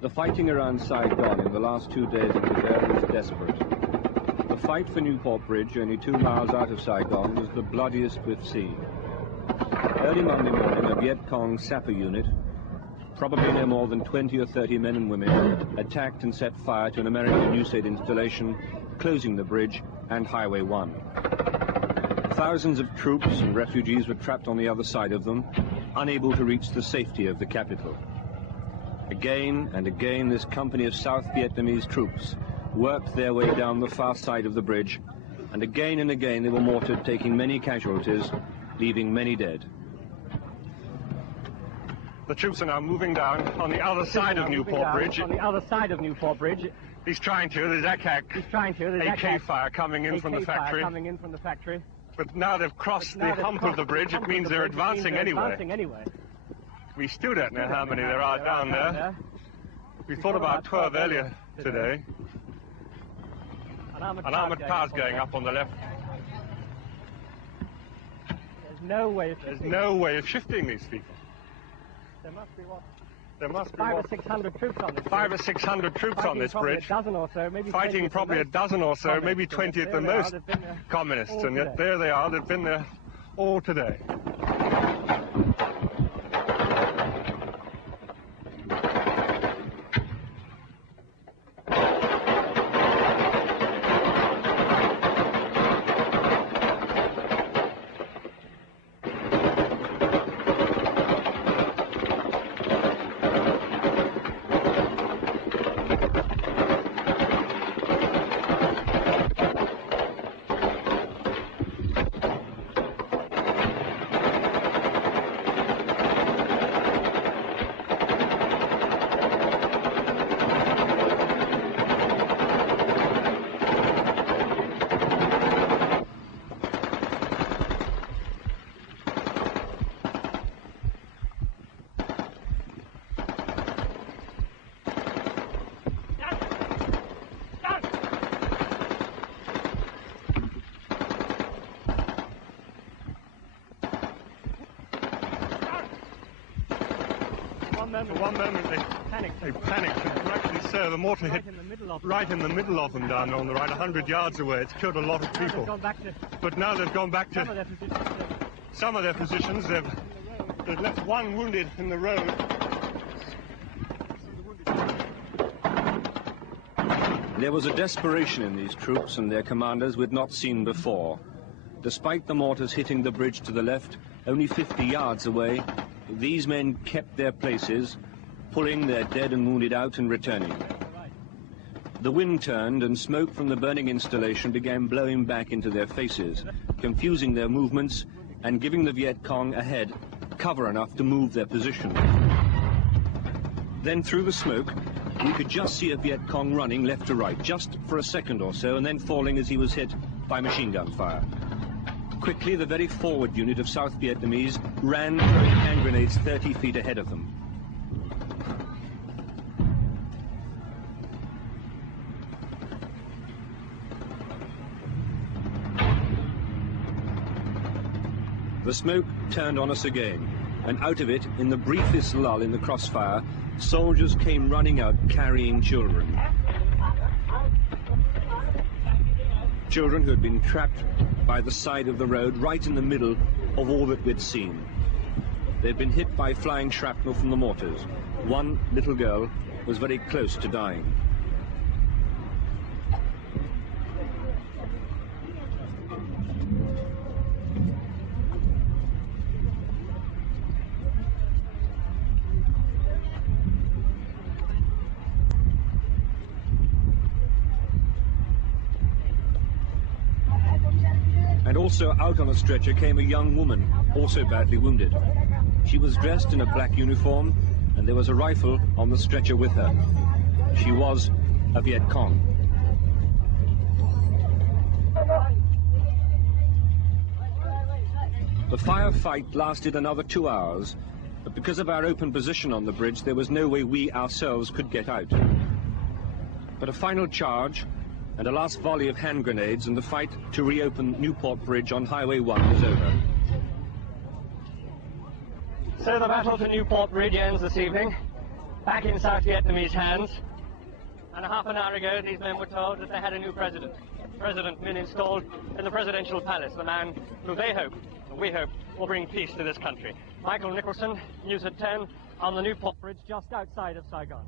The fighting around Saigon in the last 2 days of the year was desperate. The fight for Newport Bridge, only 2 miles out of Saigon, was the bloodiest we've seen. Early Monday morning, a Viet Cong sapper unit, probably no more than 20 or 30 men and women, attacked and set fire to an American news aid installation, closing the bridge and Highway 1. Thousands of troops and refugees were trapped on the other side of them, unable to reach the safety of the capital. Again and again, this company of South Vietnamese troops worked their way down the far side of the bridge, and again they were mortared, taking many casualties, leaving many dead. The troops are now moving down on the other side of Newport Bridge. On the other side of Newport Bridge. There's AK fire coming in from the factory. But now they've crossed the hump of the bridge, it means they're advancing anyway. We still don't know how many there are down there. We thought about 12 earlier today. An armoured car's going up on the left. There's no way of shifting these people. There must be what? There must be 500 or 600 troops on this bridge. 500 or 600 troops on this bridge. A dozen or so, maybe fighting probably a dozen or so, maybe 20 at the most, communists, and yet there they are, they've been there all today. For one moment they panicked, and rightly so. The mortar hit right in the middle of them down on the right, 100 yards away. It's killed a lot of people. But now they've gone back to some of their positions. They've left one wounded in the road. There was a desperation in these troops and their commanders we'd not seen before. Despite the mortars hitting the bridge to the left, only 50 yards away, these men kept their places, pulling their dead and wounded out and returning. The wind turned and smoke from the burning installation began blowing back into their faces, confusing their movements and giving the Viet Cong ahead cover enough to move their position. Then through the smoke, we could just see a Viet Cong running left to right, just for a second or so, and then falling as he was hit by machine gun fire. Quickly, the very forward unit of South Vietnamese ran, throwing hand grenades 30 feet ahead of them. The smoke turned on us again, and out of it, in the briefest lull in the crossfire, soldiers came running out carrying children. Children who had been trapped by the side of the road right in the middle of all that we'd seen. They'd been hit by flying shrapnel from the mortars. One little girl was very close to dying. And also out on a stretcher came a young woman, also badly wounded. She was dressed in a black uniform, and there was a rifle on the stretcher with her. She was a Viet Cong. The firefight lasted another 2 hours, but because of our open position on the bridge, there was no way we ourselves could get out. But a final charge and a last volley of hand grenades, and the fight to reopen Newport Bridge on Highway 1 was over. So the battle for Newport Bridge ends this evening, back in South Vietnamese hands. And a half an hour ago, these men were told that they had a new president. President Minh installed in the presidential palace, the man who they hope, and we hope, will bring peace to this country. Michael Nicholson, News at 10, on the Newport Bridge just outside of Saigon.